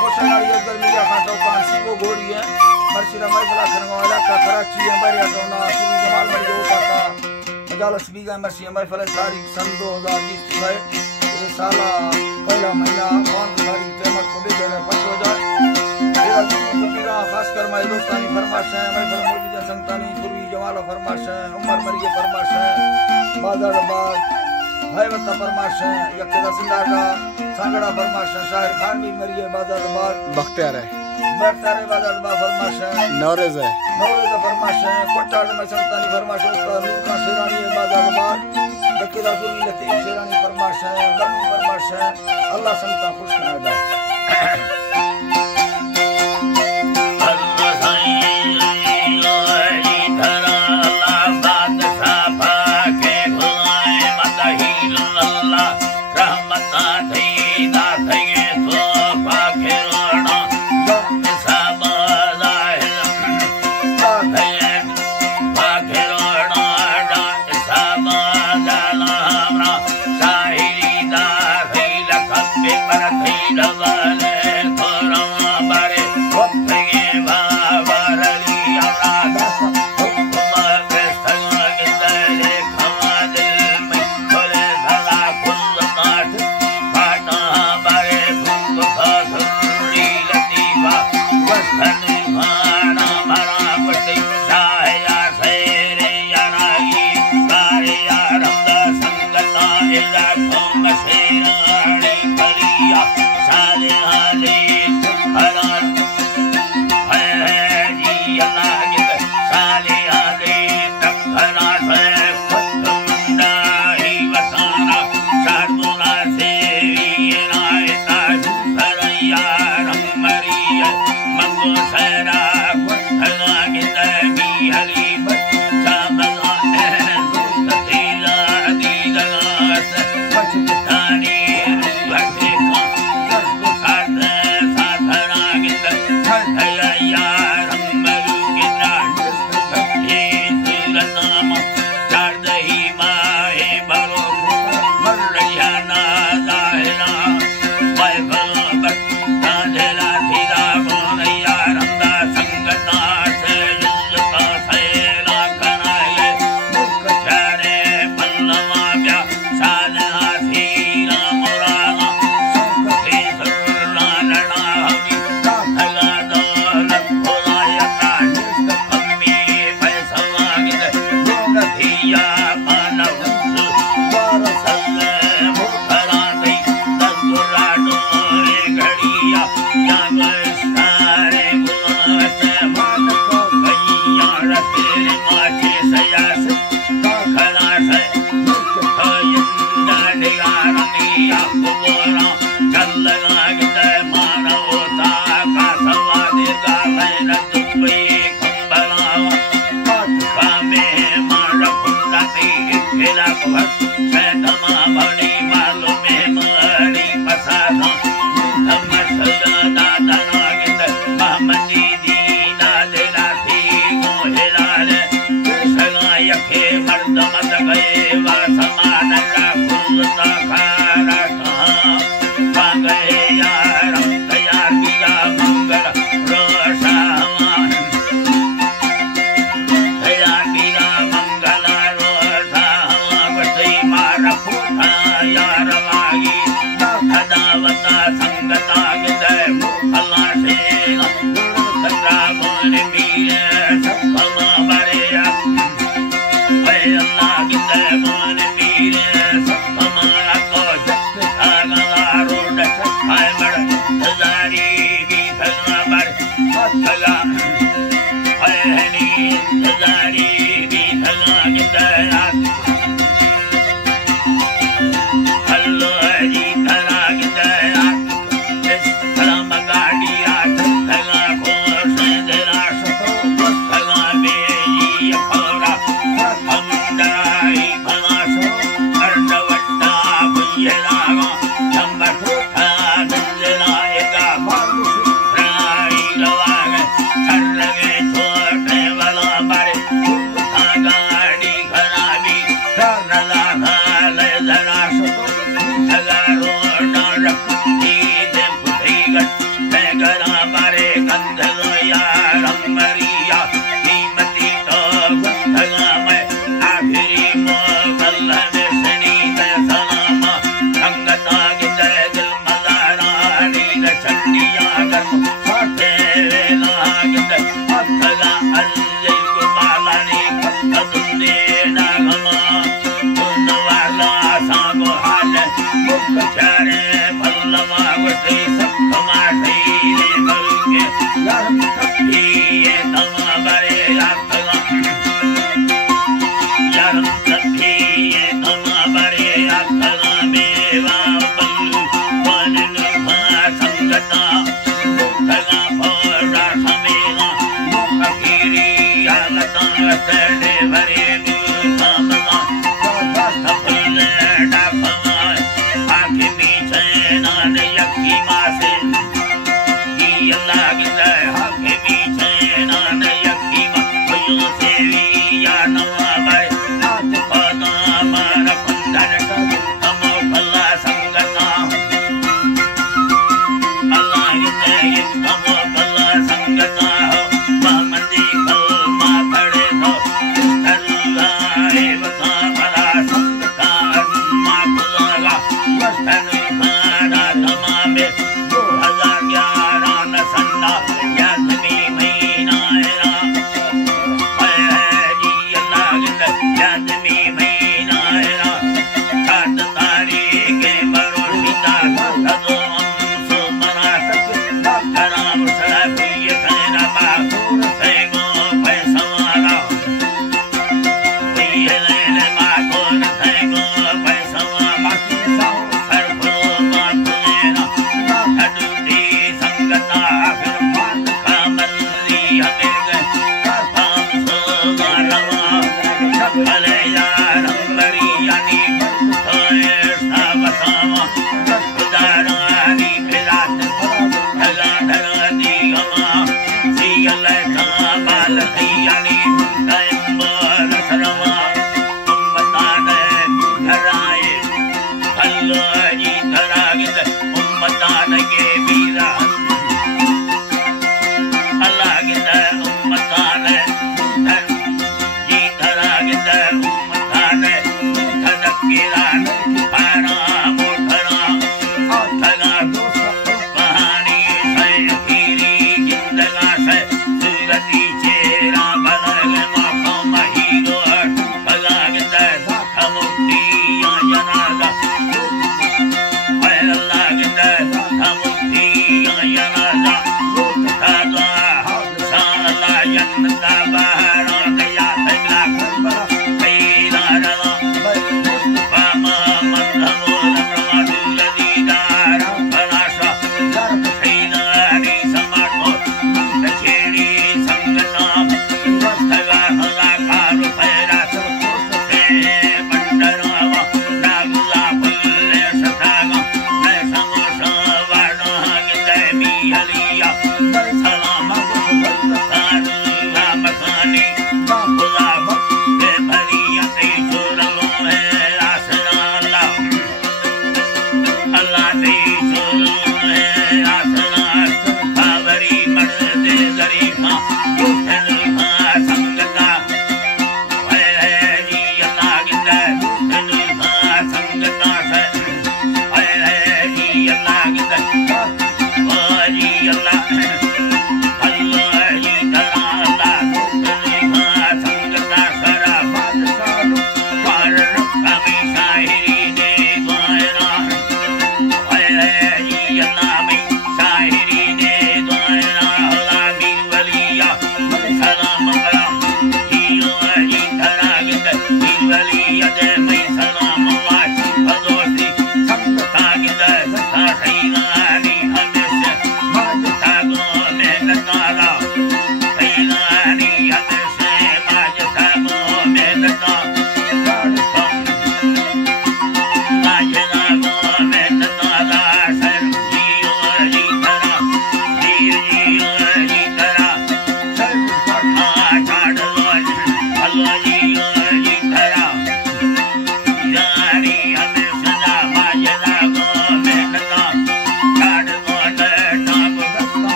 खुशनाड़ी गर्मिया खाटो कांसी वो गोरी है मर्शिरा मरबला खरवाला का कराची है बरिया टोना सुन जमाल मरियो का मजालस बीगा मर्शी महफिल तारीख सन 2020 है ये साला पहला महीना कौन तारीख कीमत को भी देने पछो जाए तेरा बीगा खासकर मैं दोस्तानी फरमाश है महफिल मौजूदा संतानी पूर्वी जमाल फरमाश है उमर मरिए फरमाश है बाजार बाग हैवता फरमाश है यक्का सिंगार का सांगड़ा फरमाश है शाहिर खान भी मरिए बाजार बाग बख्तियार है बख्तियार बाजार बाग फरमाश है नौरेज है फरमाश है कोटाड़ में संतानी फरमाश है उसका नूर का शेरानी है बाजार बाग यक्का सूरी लतीफ शेरानी फरमाश है बन्नू फरमाश है अल्लाह संता खुश करादा Yaki Masin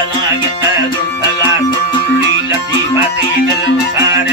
فلا يقدر فلا تري لطيفة الإنسان